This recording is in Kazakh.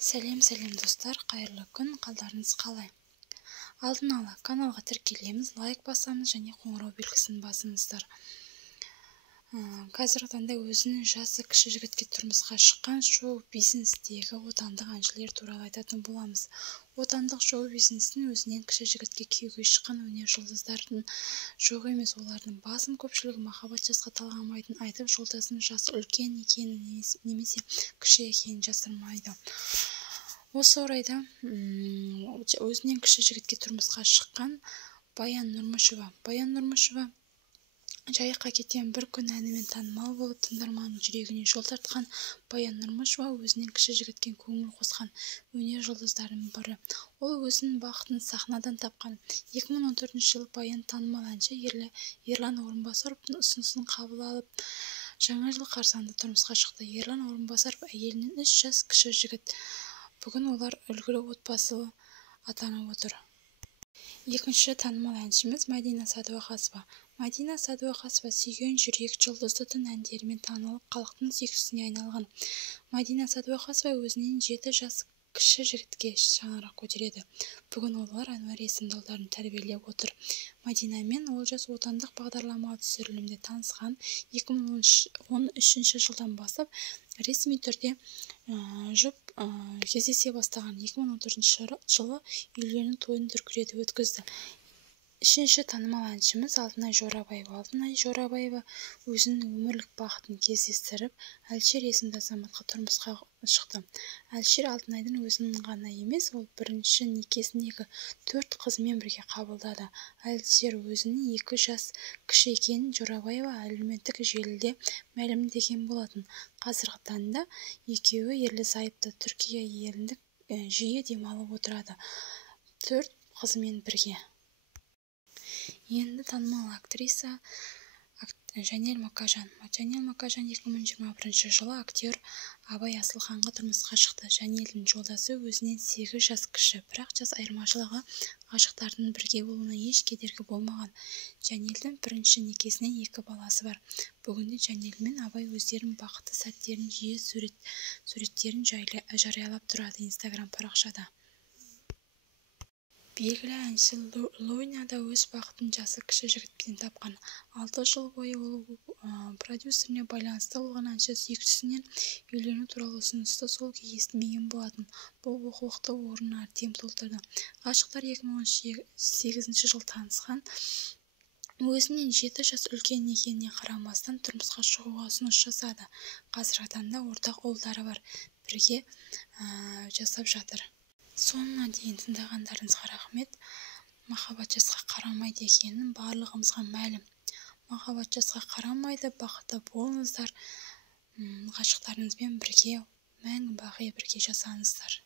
Сәлем достар, қайырлы күн, қалдарыңыз қалай? Алдын ала каналға тіркелеміз, лайк басамыз және қоңырау белгісін басыңыздар. Қазіргі таңда өзінің жасы кіші жігітке тұрмысқа шыққан шоу-бизнестегі отандық әншілер туралы айтатын боламыз. Отандық шоу-бизнестің өзінен кіші жігітке күйеуге шыққан өнер жұлдыздардың жоқ емес, олардың басым көпшілігі махаббат жасқа талғамайтын, айтып жолдасының жасы үлкен екенін немесе кіші екенін жасырмайды. Осы орайда өзінен кіші жігітке тұрмысқа шыққан Баян Нұрмышева Жайыққа кетем бір күн әнімен танымал болып тыңдарманның жүрегіне жол тартқан Баян Нұрмышева өзінен кіші жігітке көңіл қосқан өнер жұлдыздарының бірі. Ол өзінің бақытын сахнадан тапқан. 2014 жылы Баян танымал әнші Ерлан Орынбасаровтың ұсынысын қабыл алып, жаңа жыл қарсаңында тұрмысқа шықты. Ерлан Орынбасаров әйелінен 3 жас кіші жігіт. Бүгін олар үлгілі отбасылы атанып отыр. Екінші танымал әншіміз Мәдина Сәдуақасова сүйген жүрек жұлдызды түн әндерімен танылып, халықтың сүйіктісіне айналған. Мәдина Сәдуақасова өзінен 7 жас кіші жігітке шаңырақ көтереді. Бүгін олар Әнуар есімді ұлдарын тәрбиелеп отыр. Мәдина мен Олжас отандық бағдарламалы түсірілімде танысқан. 2013 жылдан бастап ресми түрде жұп кездесе бастаған. 2014 жылы үйлену тойын дүркіретіп өткізді. Үшінші танымал әншіміз Алтынай Жорабаева өзінің өмірлік бақытын кездестіріп, Әлшер есімді азаматқа тұрмысқа шықты. Әлшер Алтынайдың өзінің ғана емес, ол бірінші некесіндегі 4 қызымен бірге қабылдады. Әлшер өзінің 2 жас кіші екенін Жорабаева әлеуметтік желіде мәлімдеген болатын. Қазіргі таңда екеуі ерлі-зайыпты Түркия елінде жиі демалып отырады, 4 қызымен бірге. Енді танымал актриса Жанель Макажан 2021 жылы актер Абай Асылханға тұрмысқа шықты. Жанелдің жолдасы өзінен 8 жас кіші, бірақ жас айырмашылығы ғашықтардың бірге болуына еш кедергі болмаған. Жанелдің бірінші некесінен 2 баласы бар. Бүгінде Жанел мен Абай өздерінің бақытты сәттерін жиі суреттерін жариялап тұрады Инстаграм парақшада. Белгілі әнші Лойна да өз бақытын жасы кіші жігітпен тапқан. 6 жыл бойы ол продюсеріне байланысты болған әнші сүйіктісінен үйлену туралы ұсынысты сол күйі естімеген болатын. Бұл олқылықты орнына Артем толтырды. Ғашықтар 2018 жылы танысқан. Өзінен 7 жас үлкен екеніне қарамастан тұрмысқа шығуға ұсыныс жасады. Қазіргі таңда ортақ ұлдары бар, бірге жасап жатыр. Соңына дейін тыңдағандарыңызға рахмет. Махаббат жасқа қарамайды екенін барлығымызға мәлім. Махаббат жасқа қарамайды, бақытты болыңыздар, ғашықтарыңызбен бірге мәңгі бақи бірге жасаңыздар.